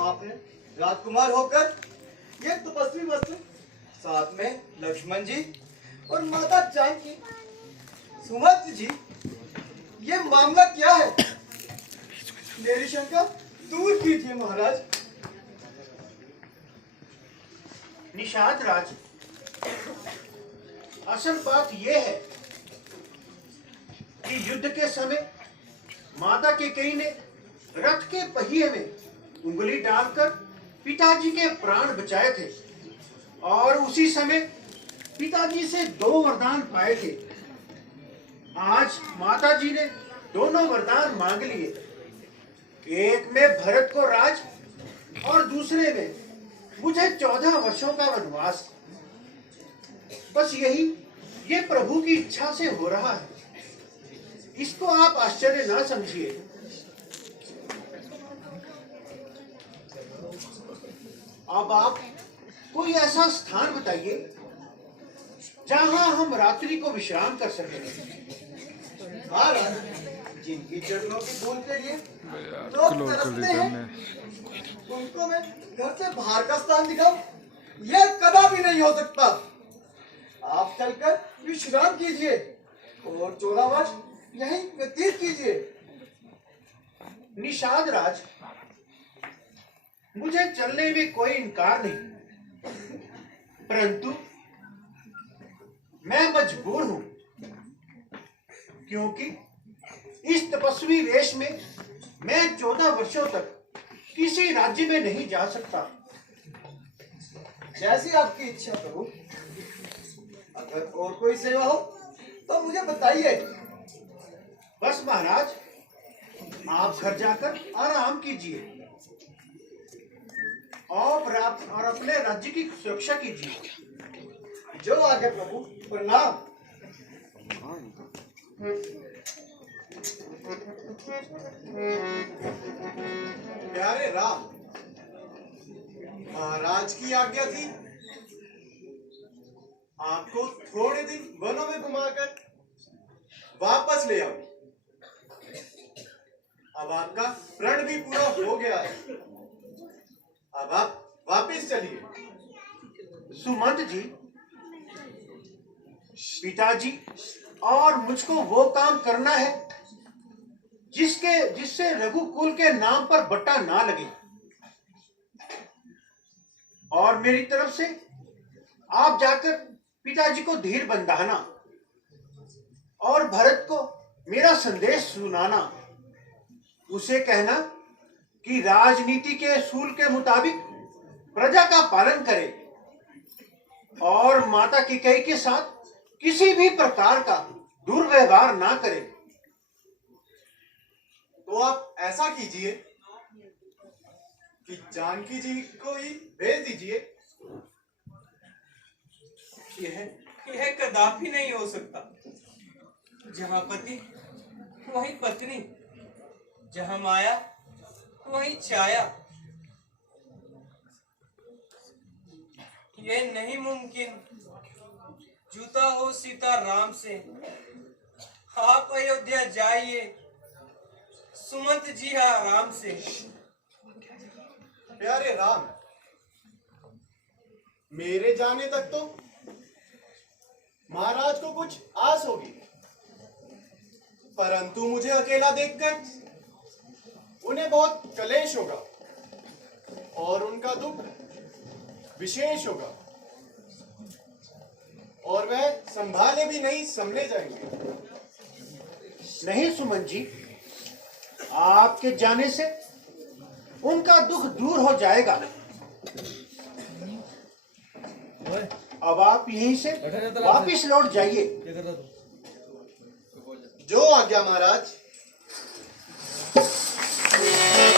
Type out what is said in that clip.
आपने राजकुमार होकर ये तपस्वी वस्तु, साथ में लक्ष्मण जी और माता जानकी, सुमंत जी, ये मामला क्या है? मेरी शंका दूर कीजिए महाराज। निषाद राज, असल बात यह है कि युद्ध के समय माता केकई ने रथ के पहिए में उंगली डालकर पिताजी के प्राण बचाए थे और उसी समय पिताजी से 2 वरदान पाए थे। आज माताजी ने दोनों वरदान मांग लिए, एक में भरत को राज और दूसरे में मुझे 14 वर्षों का वनवास। बस ये प्रभु की इच्छा से हो रहा है, इसको आप आश्चर्य ना समझिए। अब आप कोई ऐसा स्थान बताइए जहां हम रात्रि को विश्राम कर सकें। महाराज, जिनकी चरणों की धूल के लिए लोग तरसते हैं, उनको मैं घर से बाहर का स्थान दिखाऊं, यह कदापि नहीं हो सकता। आप चलकर विश्राम कीजिए और 14 वर्ष यहीं व्यतीत कीजिए। निषाद राज, मुझे चलने में कोई इनकार नहीं, परंतु मैं मजबूर हूं, क्योंकि इस तपस्वी वेश में मैं 14 वर्षों तक किसी राज्य में नहीं जा सकता। जैसी आपकी इच्छा प्रभु। अगर और कोई सेवा हो तो मुझे बताइए। बस महाराज, आप घर जाकर आराम कीजिए और अपने राज्य की सुरक्षा कीजिए। जो आगे प्रभु, प्रणाम। प्यारे राम, महाराज की आज्ञा थी आपको थोड़े दिन वनों में घुमाकर वापस ले आओ। अब आपका प्रण भी पूरा हो गया है, अब आप वापस चलिए। सुमंत जी, पिताजी और मुझको वो काम करना है जिससे रघुकुल के नाम पर बट्टा ना लगे, और मेरी तरफ से आप जाकर पिताजी को धीर बंधाना और भरत को मेरा संदेश सुनाना। उसे कहना कि राजनीति के असूल के मुताबिक प्रजा का पालन करे और माता कैकेयी के साथ किसी भी प्रकार का दुर्व्यवहार ना करे। तो आप ऐसा कीजिए कि जानकी जी को ही भेज दीजिए। यह कदापि नहीं हो सकता। जहाँ पति वहीं पत्नी, जहाँ माया वहीं छाया। यह नहीं मुमकिन। जूता हो सीता राम से, आप अयोध्या जाइए, सुमंत जी आराम से। प्यारे राम, मेरे जाने तक तो महाराज को कुछ आस होगी, परंतु मुझे अकेला देखकर उन्हें बहुत कलेश होगा और उनका दुख विशेष होगा और वह संभाले भी नहीं संभले जाएंगे। नहीं सुमन जी, आपके जाने से उनका दुख दूर हो जाएगा। अब आप यहीं से वापिस लौट जाइए। जो आज्ञा महाराज।